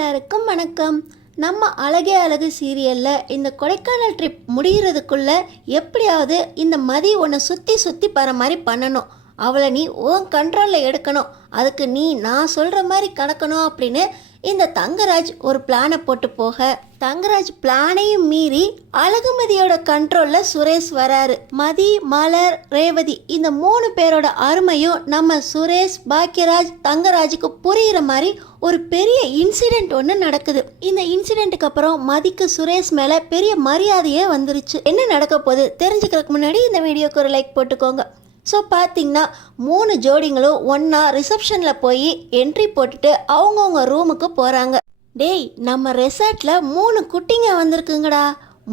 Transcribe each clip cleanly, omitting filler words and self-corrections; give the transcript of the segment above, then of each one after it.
எல்லாருக்கும் வணக்கம். நம்ம அழகே அழகு சீரியலில் இந்த கொடைக்கானல் ட்ரிப் முடிகிறதுக்குள்ள எப்படியாவது இந்த மதி உன்னை சுற்றி சுற்றி போகிற மாதிரி பண்ணணும். அவளை நீ உன் கண்ட்ரோலில் எடுக்கணும். அதுக்கு நீ நான் சொல்கிற மாதிரி கடக்கணும் அப்படின்னு இந்த தங்கராஜ் ஒரு பிளானை போட்டு போக, தங்கராஜ் பிளானையும் மீறி அழகுமதியோட கண்ட்ரோலில் சுரேஷ் வராரு. மதி, மலர், ரேவதி இந்த 3 பேரோட அருமையும் நம்ம சுரேஷ், பாக்கியராஜ், தங்கராஜுக்கு புரிகிற மாதிரி ஒரு பெரிய இன்சிடெண்ட் ஒன்று நடக்குது. இந்த இன்சிடெண்ட்டுக்கு அப்புறம் மதிக்கு சுரேஷ் மேலே பெரிய மரியாதையே வந்துருச்சு. என்ன நடக்க போகுது தெரிஞ்சுக்கிறதுக்கு முன்னாடி இந்த வீடியோக்கு ஒரு லைக் போட்டுக்கோங்க. ஸோ பார்த்தீங்கன்னா 3 ஜோடிங்களும் ஒன்றா ரிசப்ஷனில் போய் என்ட்ரி போட்டுட்டு அவங்கவுங்க ரூமுக்கு போகிறாங்க. டேய், நம்ம ரெசார்ட்டில் 3 குட்டிங்க வந்திருக்குங்கடா.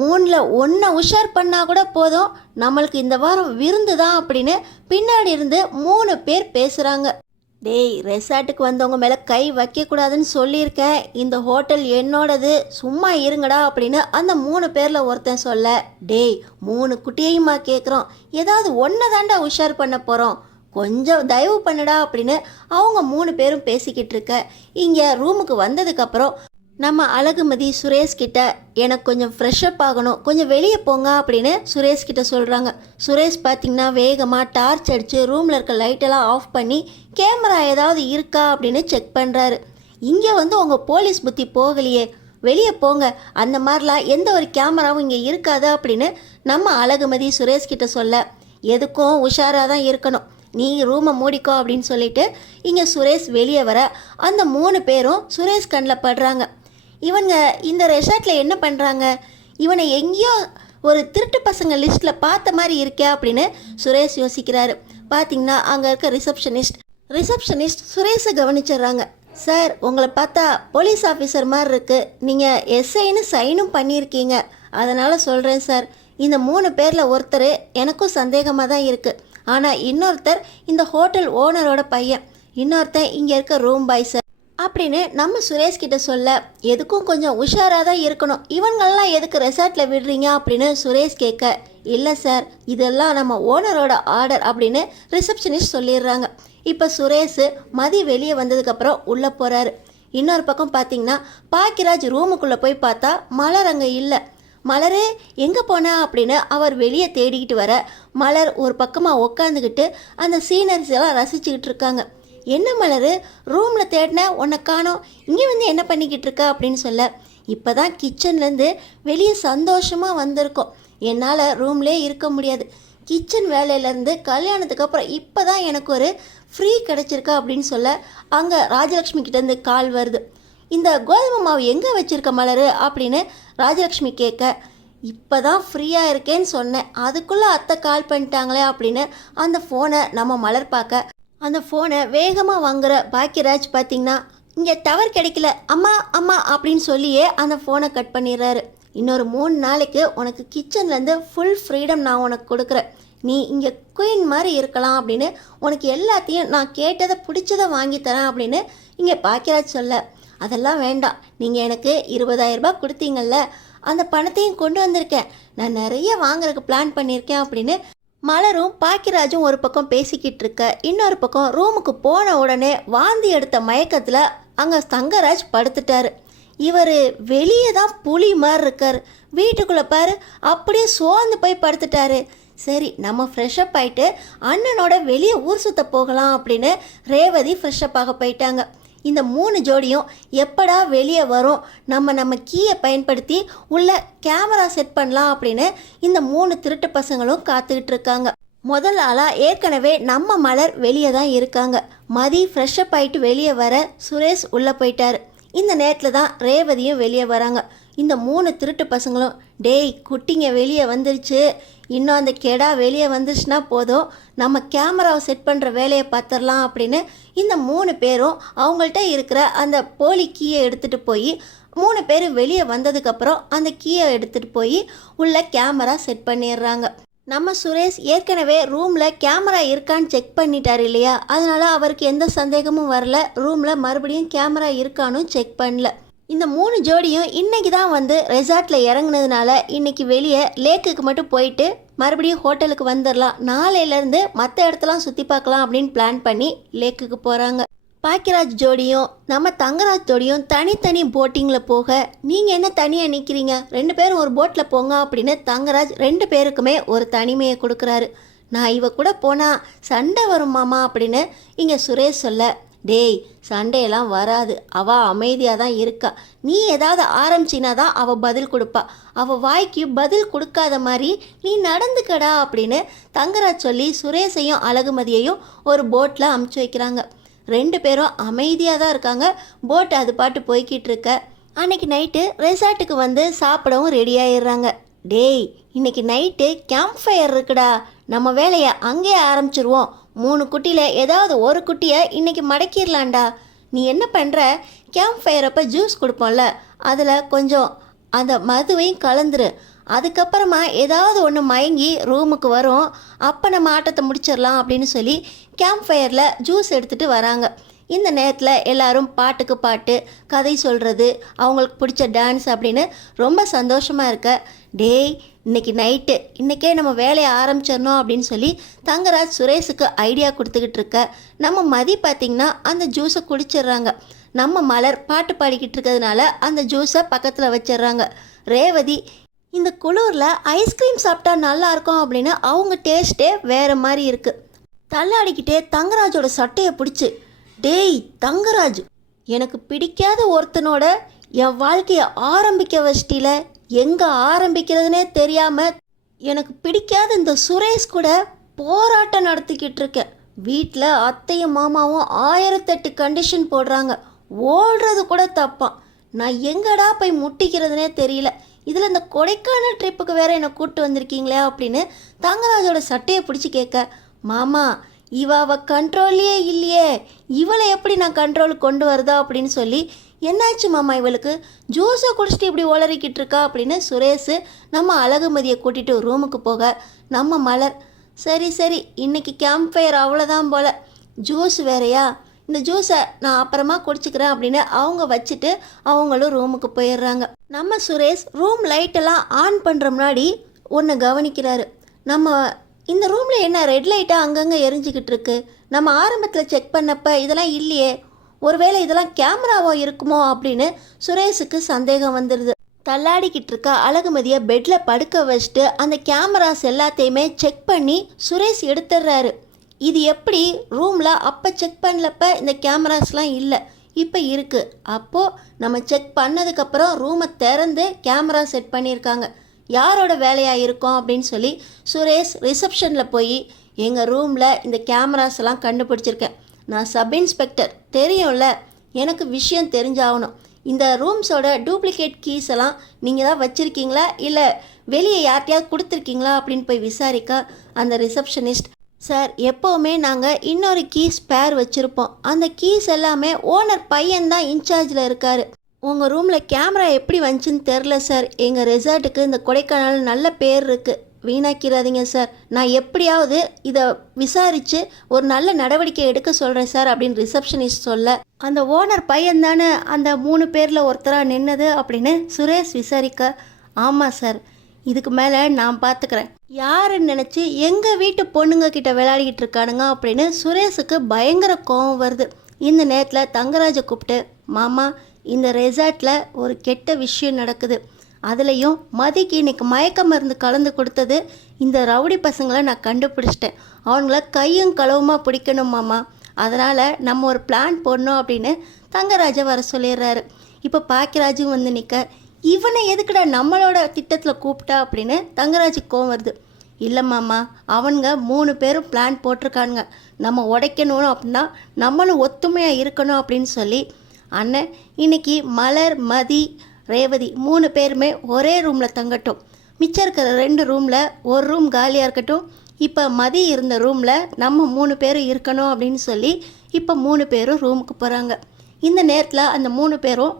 3ல் 1 உஷார் பண்ணால் கூட போதும், நம்மளுக்கு இந்த வாரம் விருந்து தான் அப்படின்னு பின்னாடி இருந்து 3 பேர் பேசுகிறாங்க. டேய், ரெசார்ட்டுக்கு வந்தவங்க மேலே கை வைக்கக்கூடாதுன்னு சொல்லியிருக்கேன். இந்த ஹோட்டல் என்னோடது, சும்மா இருங்கடா அப்படின்னு அந்த 3 பேரில் ஒருத்தன் சொல்ல, டேய் 3 குட்டியையுமா கேட்குறோம், ஏதாவது ஒன்றை தாண்டா உஷார் பண்ண போகிறோம், கொஞ்சம் தயவு பண்ணுடா அப்படின்னு அவங்க 3 பேரும் பேசிக்கிட்டு இருக்க. இங்கே ரூமுக்கு வந்ததுக்கப்புறம் நம்ம அழகுமதி சுரேஷ்கிட்ட எனக்கு கொஞ்சம் ஃப்ரெஷ்அப் ஆகணும், கொஞ்சம் வெளியே போங்க அப்படின்னு சுரேஷ்கிட்ட சொல்கிறாங்க. சுரேஷ் பார்த்திங்கன்னா வேகமாக டார்ச் அடித்து ரூமில் இருக்க லைட்டெல்லாம் ஆஃப் பண்ணி கேமரா ஏதாவது இருக்கா அப்படின்னு செக் பண்ணுறாரு. இங்கே வந்து உங்கள் போலீஸ் புத்தி போகலையே, வெளியே போங்க, அந்த மாதிரிலாம் எந்த ஒரு கேமராவும் இங்கே இருக்காது அப்படின்னு நம்ம அழகுமதி சுரேஷ்கிட்ட சொல்ல, எதுக்கும் உஷாராக தான் இருக்கணும், நீ ரூமை மூடிக்கோ அப்படின்னு சொல்லிட்டு இங்கே சுரேஷ் வெளியே வர அந்த 3 பேரும் சுரேஷ் கண்ணில் படுறாங்க. இவங்க இந்த ரெசார்ட்டில் என்ன பண்ணுறாங்க, இவனை எங்கேயோ ஒரு திருட்டு பசங்க லிஸ்ட்டில் பார்த்த மாதிரி இருக்கே அப்படின்னு சுரேஷ் யோசிக்கிறாரு. பார்த்திங்கன்னா அங்கே இருக்க ரிசப்ஷனிஸ்ட் சுரேஷை கவனிச்சிடுறாங்க. சார், உங்களை பார்த்தா போலீஸ் ஆஃபீஸர் மாதிரி இருக்குது, நீங்கள் எஸ்ஐன்னு சைனும் பண்ணியிருக்கீங்க, அதனால் சொல்கிறேன் சார், இந்த 3 பேரில் ஒருத்தர் எனக்கும் சந்தேகமாக தான் இருக்குது, ஆனால் இன்னொருத்தர் இந்த ஹோட்டல் ஓனரோட பையன், இன்னொருத்தர் இங்கே இருக்க ரூம் பாய் சார் அப்படின்னு நம்ம சுரேஷ்கிட்ட சொல்ல, எதுக்கும் கொஞ்சம் உஷாராக தான் இருக்கணும், இவங்களெலாம் எதுக்கு ரெசார்ட்டில் விடுறீங்க அப்படின்னு சுரேஷ் கேட்க, இல்லை சார் இதெல்லாம் நம்ம ஓனரோட ஆர்டர் அப்படின்னு ரிசப்ஷனிஸ்ட் சொல்லிடுறாங்க. இப்போ சுரேஷ் மதி வெளியே வந்ததுக்கப்புறம் உள்ளே போகிறாரு. இன்னொரு பக்கம் பார்த்திங்கன்னா பாக்கியராஜ் ரூமுக்குள்ளே போய் பார்த்தா மலர் அங்கே இல்லை. மலரே எங்கே போனா அப்படின்னு அவர் வெளியே தேடிக்கிட்டு வர, மலர் ஒரு பக்கமாக உக்காந்துக்கிட்டு அந்த சீனரிஸ் எல்லாம் ரசிச்சுக்கிட்டு இருக்காங்க. என்ன மலர், ரூமில் தேடின உன்னை காணோம், இங்கே வந்து என்ன பண்ணிக்கிட்டு இருக்க அப்படின்னு சொல்ல, இப்போ தான் கிச்சன்லேருந்து வெளியே சந்தோஷமாக வந்திருக்கோம், என்னால் ரூம்லே இருக்க முடியாது, கிச்சன் வேலையிலேருந்து கல்யாணத்துக்கு அப்புறம் இப்போ தான் எனக்கு ஒரு ஃப்ரீ கிடச்சிருக்கா அப்படின்னு சொல்ல, அங்கே ராஜலக்ஷ்மி கிட்டேருந்து கால் வருது. இந்த கோதுமை மாவு எங்கே வச்சுருக்க மலர் அப்படின்னு ராஜலக்ஷ்மி கேட்க, இப்போ தான் ஃப்ரீயாக இருக்கேன்னு சொன்னேன், அதுக்குள்ளே அத்தை கால் பண்ணிட்டாங்களே அப்படின்னு அந்த ஃபோனை நம்ம மலர் பார்க்க, அந்த ஃபோனை வேகமாக வாங்குகிற பாக்கியராஜ் பார்த்திங்கன்னா இங்கே டவர் கிடைக்கல, அம்மா அம்மா அப்படின்னு சொல்லியே அந்த ஃபோனை கட் பண்ணிடுறாரு. இன்னொரு 3 நாளைக்கு உனக்கு கிச்சன்லேருந்து ஃபுல் ஃப்ரீடம் நான் உனக்கு கொடுக்குறேன், நீ இங்கே குயின் மாதிரி இருக்கலாம் அப்படின்னு உனக்கு எல்லாத்தையும் நான் கேட்டதை பிடிச்சதை வாங்கித்தரேன் அப்படின்னு இங்கே பாக்கியராஜ் சொல்ல, அதெல்லாம் வேண்டாம், நீங்கள் எனக்கு 20,000 ரூபாய் கொடுத்தீங்கல்ல, அந்த பணத்தையும் கொண்டு வந்திருக்கேன், நான் நிறைய வாங்குறதுக்கு பிளான் பண்ணியிருக்கேன் அப்படின்னு மலரும் பாக்கியராஜும் ஒரு பக்கம் பேசிக்கிட்டு இருக்க, இன்னொரு பக்கம் ரூமுக்கு போன உடனே வாந்தி எடுத்த மயக்கத்தில் அங்கே தங்கராஜ் படுத்துட்டாரு. இவர் வெளியே தான் புலி மாதிரி இருக்கார், வீட்டுக்குள்ளே பாரு அப்படியே சோர்ந்து போய் படுத்துட்டாரு. சரி, நம்ம ஃப்ரெஷ்அப் ஆகிட்டு அண்ணனோட வெளியே ஊர் சுற்ற போகலாம் அப்படின்னு ரேவதி ஃப்ரெஷ்அப் ஆக போயிட்டாங்க. இந்த 3 ஜோடியும் எப்படா வெளியே வரும், நம்ம கீயை பயன்படுத்தி உள்ள கேமரா செட் பண்ணலாம் அப்படின்னு இந்த 3 திருட்டு பசங்களும் காத்துக்கிட்டு இருக்காங்க. முதல் ஆளாக ஏற்கனவே நம்ம மலர் வெளியே தான் இருக்காங்க. மதி ஃப்ரெஷ்அப் ஆகிட்டு வெளியே வர சுரேஷ் உள்ளே போயிட்டாரு. இந்த நேரத்தில் தான் ரேவதியும் வெளியே வராங்க. இந்த 3 திருட்டு பசங்களும், டேய் குட்டிங்க வெளியே வந்துருச்சு, இன்னும் அந்த கெடா வெளியே வந்துருச்சுன்னா போதும், நம்ம கேமராவை செட் பண்ணுற வேலையை பார்த்துடலாம் அப்படின்னு இந்த 3 பேரும் அவங்கள்ட்ட இருக்கிற அந்த போலி கீயை எடுத்துகிட்டு போய் 3 பேரும் வெளியே வந்ததுக்கப்புறம் அந்த கீயை எடுத்துகிட்டு போய் உள்ள கேமரா செட் பண்ணிடுறாங்க. நம்ம சுரேஷ் ஏற்கனவே ரூமில் கேமரா இருக்கான்னு செக் பண்ணிட்டார் இல்லையா, அதனால் அவருக்கு எந்த சந்தேகமும் வரல, ரூமில் மறுபடியும் கேமரா இருக்கான்னு செக் பண்ணல. இந்த 3 ஜோடியும் இன்றைக்கி தான் வந்து ரெசார்ட்டில் இறங்குனதுனால இன்றைக்கி வெளியே லேக்குக்கு மட்டும் போயிட்டு மறுபடியும் ஹோட்டலுக்கு வந்துடலாம், நாளையிலேருந்து மற்ற இடத்தெல்லாம் சுற்றி பார்க்கலாம் அப்படின்னு பிளான் பண்ணி லேக்குக்கு போகிறாங்க. பாக்கியராஜ் ஜோடியும் நம்ம தங்கராஜ் ஜோடியும் தனித்தனி போட்டிங்கில் போக நீங்கள் என்ன தனியாக நிற்கிறீங்க, 2 பேரும் ஒரு போட்டில் போங்க அப்படின்னு தங்கராஜ் 2 பேருக்குமே ஒரு தனிமையை கொடுக்குறாரு. நான் இவ கூட போனால் சண்டை வரும் மாமா அப்படின்னு இங்கே சுரேஷ் சொல்ல, டேய் சண்டையெல்லாம் வராது, அவள் அமைதியாக தான் இருக்கா, நீ ஏதாவது ஆரம்பிச்சினா தான் அவள் பதில் கொடுப்பா, அவள் வாய்க்கு பதில் கொடுக்காத மாதிரி நீ நடந்துக்கடா அப்படின்னு தங்கராஜ் சொல்லி சுரேஷையும் அழகுமதியையும் ஒரு போட்டில் அமுச்சு வைக்கிறாங்க. 2 பேரும் அமைதியாக தான் இருக்காங்க. போட் அது பாட்டு போய்கிட்டு இருக்க. அன்னைக்கு நைட்டு ரெசார்ட்டுக்கு வந்து சாப்பிடவும் ரெடி ஆயிடுறாங்க. டேய் இன்னைக்கு நைட்டு கேம்ப் ஃபயர் இருக்குடா, நம்ம வேலையை அங்கேயே ஆரம்பிச்சிருவோம், 3 குட்டியில் ஏதாவது ஒரு குட்டியை இன்னைக்கு மடக்கிடலான்டா. நீ என்ன பண்ணுற, கேம்ப் ஃபயர் அப்போ ஜூஸ் கொடுப்போம்ல, அதில் கொஞ்சம் அந்த மதுவையும் கலந்துரு, அதுக்கப்புறமா ஏதாவது ஒன்று மயங்கி ரூமுக்கு வரும், அப்போ நம்ம ஆட்டத்தை முடிச்சிடலாம் அப்படின்னு சொல்லி கேம்ப் ஃபயரில் ஜூஸ் எடுத்துகிட்டு வராங்க. இந்த நேரத்தில் எல்லாரும் பாட்டுக்கு பாட்டு, கதை சொல்கிறது, அவங்களுக்கு பிடிச்ச டான்ஸ் அப்படின்னு ரொம்ப சந்தோஷமாக இருக்க. டேய் இன்னைக்கு நைட்டு இன்றைக்கே நம்ம வேலையை ஆரம்பிச்சிடணும் அப்படின்னு சொல்லி தங்கராஜ் சுரேஷுக்கு ஐடியா கொடுத்துக்கிட்டு இருக்க. நம்ம மதி பார்த்திங்கன்னா அந்த ஜூஸை குடிச்சிடுறாங்க. நம்ம மலர் பாட்டு பாடிக்கிட்டு இருக்கிறதுனால அந்த ஜூஸை பக்கத்தில் வச்சிடுறாங்க. ரேவதி இந்த குளூரில் ஐஸ்கிரீம் சாப்பிட்டா நல்லாயிருக்கும் அப்படின்னு அவங்க டேஸ்ட்டே வேறு மாதிரி இருக்குது. தள்ளாடிக்கிட்டே தங்கராஜோட சட்டையை பிடிச்சி, டேய் தங்கராஜ், எனக்கு பிடிக்காத ஒருத்தனோட என் வாழ்க்கையை ஆரம்பிக்க வச்சிட்டில, எங்கே ஆரம்பிக்கிறதுனே தெரியாமல் எனக்கு பிடிக்காத இந்த சுரேஷ் கூட போராட்டம் நடத்திக்கிட்டு இருக்கேன். வீட்டில் அத்தையும் மாமாவும் 1008 கண்டிஷன் போடுறாங்க, ஓடுறது கூட தப்பான், நான் எங்கடா போய் முட்டிக்கிறதுனே தெரியல, இதில் இந்த கொடைக்கானல் ட்ரிப்புக்கு வேறு என்னை கூப்பிட்டு வந்திருக்கீங்களே அப்படின்னு தங்கராஜோட சட்டையை பிடிச்சி கேட்க, மாமா அவ கண்ட்ரோல்லையே இல்லையே, இவளை எப்படி நான் கண்ட்ரோலுக்கு கொண்டு வருதா அப்படின்னு சொல்லி, என்னாச்சு மாமா இவளுக்கு, ஜூஸை குடிச்சிட்டு இப்படி உளறிக்கிட்டு இருக்கா அப்படின்னு சுரேஷ் நம்ம அழகுமதியை கூட்டிகிட்டு ரூமுக்கு போக, நம்ம மலர் சரி சரி இன்னைக்கு கேம்ப் ஃபயர் அவ்வளோதான் போல், ஜூஸ் வேறையா, இந்த ஜூஸை நான் அப்புறமா குடிச்சிக்கிறேன் அப்படின்னு அவங்க வச்சுட்டு அவங்களும் ரூமுக்கு போயிடுறாங்க. நம்ம சுரேஷ் ரூம் லைட்டெல்லாம் ஆன் பண்ணுற முன்னாடி ஒன்று கவனிக்கிறாரு. நம்ம இந்த ரூமில் என்ன ரெட் லைட்டாக அங்கங்கே எரிஞ்சிக்கிட்டு இருக்கு, நம்ம ஆரம்பத்தில் செக் பண்ணப்போ இதெல்லாம் இல்லையே, ஒருவேளை இதெல்லாம் கேமராவோ இருக்குமோ அப்படின்னு சுரேஷுக்கு சந்தேகம் வந்துடுது. தள்ளாடிக்கிட்டு இருக்க அழகுமதியை பெட்டில் படுக்க வச்சுட்டு அந்த கேமராஸ் எல்லாத்தையுமே செக் பண்ணி சுரேஷ் எடுத்துடுறாரு. இது எப்படி ரூமில் அப்போ செக் பண்ணலப்ப இந்த கேமராஸ்லாம் இல்லை, இப்போ இருக்குது, அப்போது நம்ம செக் பண்ணதுக்கப்புறம் ரூமை திறந்து கேமரா செட் பண்ணியிருக்காங்க, யாரோட வேலையாக இருக்கும் அப்படின்னு சொல்லி சுரேஷ் ரிசப்ஷனில் போய் எங்கள் ரூமில் இந்த கேமராஸ் எல்லாம் கண்டுபிடிச்சிருக்கேன், நான் சப் இன்ஸ்பெக்டர் தெரியும்ல, எனக்கு விஷயம் தெரிஞ்சாகணும், இந்த ரூம்ஸோட டூப்ளிகேட் கீஸ் எல்லாம் நீங்கள் தான் வச்சுருக்கீங்களா இல்லை வெளியே யார்கிட்டையாவது கொடுத்துருக்கீங்களா அப்படின்னு போய் விசாரிக்க, அந்த ரிசப்ஷனிஸ்ட் சார் எப்போவுமே நாங்கள் இன்னொரு கீஸ் பேர் வச்சுருப்போம், அந்த கீஸ் எல்லாமே ஓனர் பையன்தான் இன்சார்ஜில் இருக்கார், உங்கள் ரூமில் கேமரா எப்படி வந்துச்சுன்னு தெரில சார், எங்கள் ரெசார்ட்டுக்கு இந்த கொடைக்கானல் நல்ல பேர் இருக்குது, வீணாக்கிறாதீங்க சார், நான் எப்படியாவது இதை விசாரித்து ஒரு நல்ல நடவடிக்கை எடுக்க சொல்கிறேன் சார் அப்படின்னு ரிசப்ஷனிஸ்ட் சொல்ல, அந்த ஓனர் பையன் தானே அந்த 3 பேரில் ஒருத்தராக நின்னது அப்படின்னு சுரேஷ் விசாரிக்க, ஆமாம் சார், இதுக்கு மேலே நான் பார்த்துக்கிறேன், யாருன்னு நினச்சி எங்கள் வீட்டு பொண்ணுங்க கிட்ட விளையாடிக்கிட்டு இருக்கானுங்க அப்படின்னு சுரேஷுக்கு பயங்கர கோபம் வருது. இந்த நேரத்தில் தங்கராஜை கூப்பிட்டு, மாமா இந்த ரெசார்ட்டில் ஒரு கெட்ட விஷயம் நடக்குது, அதுலேயும் மதிக்கு இன்னைக்கு மயக்க மருந்து கலந்து கொடுத்தது இந்த ரவுடி பசங்களை நான் கண்டுபிடிச்சிட்டேன், அவங்கள கையும் களவுமா பிடிக்கணும் மாமா, அதனால் நம்ம ஒரு பிளான் போடணும் அப்படின்னு தங்கராஜை வர சொல்லிடுறாரு. இப்போ பாக்கியராஜும் வந்து நிற்க, இவனை எதுக்குடா நம்மளோட திட்டத்தில் கூப்பிட்டா அப்படின்னு தங்கராஜுக்கு கோவம் வருது. இல்லை மாமா, அவனுங்க 3 பேரும் பிளான் போட்டிருக்கானுங்க, நம்ம உடைக்கணும் அப்படின்னா நம்மளும் ஒத்துமையாக இருக்கணும் அப்படின்னு சொல்லி, அண்ணன் இன்னைக்கு மலர் மதி ரேவதி 3 பேருமே ஒரே ரூமில் தங்கட்டும், மிச்சம் இருக்கிற 2 ரூமில் ஒரு ரூம் காலியாக இருக்கட்டும், இப்போ மதி இருந்த ரூமில் நம்ம 3 பேரும் இருக்கணும் அப்படின்னு சொல்லி இப்போ 3 பேரும் ரூமுக்கு போகிறாங்க. இந்த நேரத்தில் அந்த 3 பேரும்,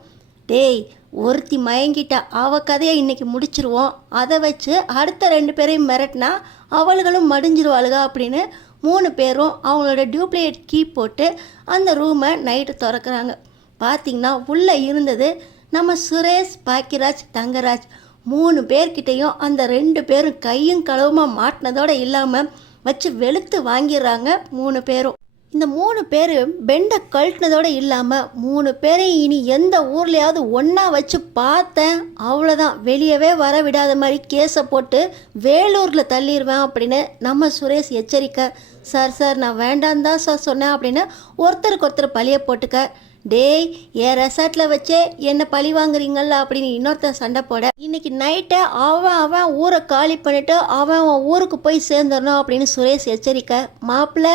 டேய் ஒருத்தி மயங்கிட்டா, அவள் கதையை இன்றைக்கி முடிச்சிருவோம், அதை வச்சு அடுத்த 2 பேரையும் மிரட்டினா அவளுகளும் மடிஞ்சிருவாளுக அப்படின்னு 3 பேரும் அவங்களோட டூப்ளிகேட் கீ போட்டு அந்த ரூமை நைட்டு திறக்கிறாங்க. பார்த்திங்கன்னா உள்ளே இருந்தது நம்ம சுரேஷ், பாக்கியராஜ், தங்கராஜ் 3 பேர்கிட்டையும் அந்த 2 பேரும் கையும் களவுமா மாட்டினதோடு இல்லாமல் வச்சு வெளுத்து வாங்கிடுறாங்க 3 பேரும். இந்த 3 பேர் பெண்டை கழட்டினதோடு இல்லாமல் 3 பேரையும் இனி எந்த ஊர்லேயாவது ஒன்றா வச்சு பார்த்தேன் அவ்வளோதான், வெளியவே வர விடாத மாதிரி கேஸை போட்டு வேலூரில் தள்ளிடுவேன் அப்படின்னு நம்ம சுரேஷ் எச்சரிக்கை. சார் நான் வேண்டாம் தான் சார் சொன்னேன் அப்படின்னு ஒருத்தருக்கு ஒருத்தர் பழிய போட்டுக்க. டேய், என் ரெசார்ட்டில் வச்சே என்ன பழி வாங்குறீங்களா அப்படின்னு இன்னொருத்தர் சண்டை போட, இன்னைக்கு நைட்டை அவன் ஊரை காலி பண்ணிட்டு அவன் ஊருக்கு போய் சேர்ந்துடணும் அப்படின்னு சுரேஷ் எச்சரிக்கை. மாப்பிள்ளை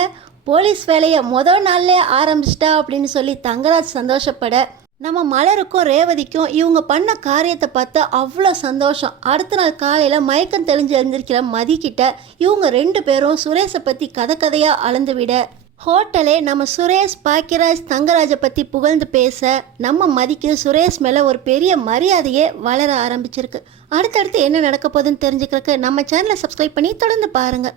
போலீஸ் வேலையை முதல் நாள்லே ஆரம்பிச்சிட்டா அப்படின்னு சொல்லி தங்கராஜ் சந்தோஷப்பட, நம்ம மலருக்கும் ரேவதிக்கும் இவங்க பண்ண காரியத்தை பார்த்து அவ்வளோ சந்தோஷம். அடுத்த நாள் காலையில் மயக்கம் தெளிஞ்சு எழுந்திருக்கிற மதிக்கிட்ட இவங்க 2 பேரும் சுரேஷை பற்றி கதையாக அளந்து விட, ஹோட்டலே நம்ம சுரேஷ் பாக்கியராஜ் தங்கராஜை பற்றி புகழ்ந்து பேச, நம்ம மதிக்கு சுரேஷ் மேலே ஒரு பெரிய மரியாதையே வளர ஆரம்பிச்சிருக்கு. அடுத்தடுத்து என்ன நடக்க போகுதுன்னு தெரிஞ்சுக்கிறதுக்கு நம்ம சேனலை சப்ஸ்கிரைப் பண்ணி தொடர்ந்து பாருங்கள்.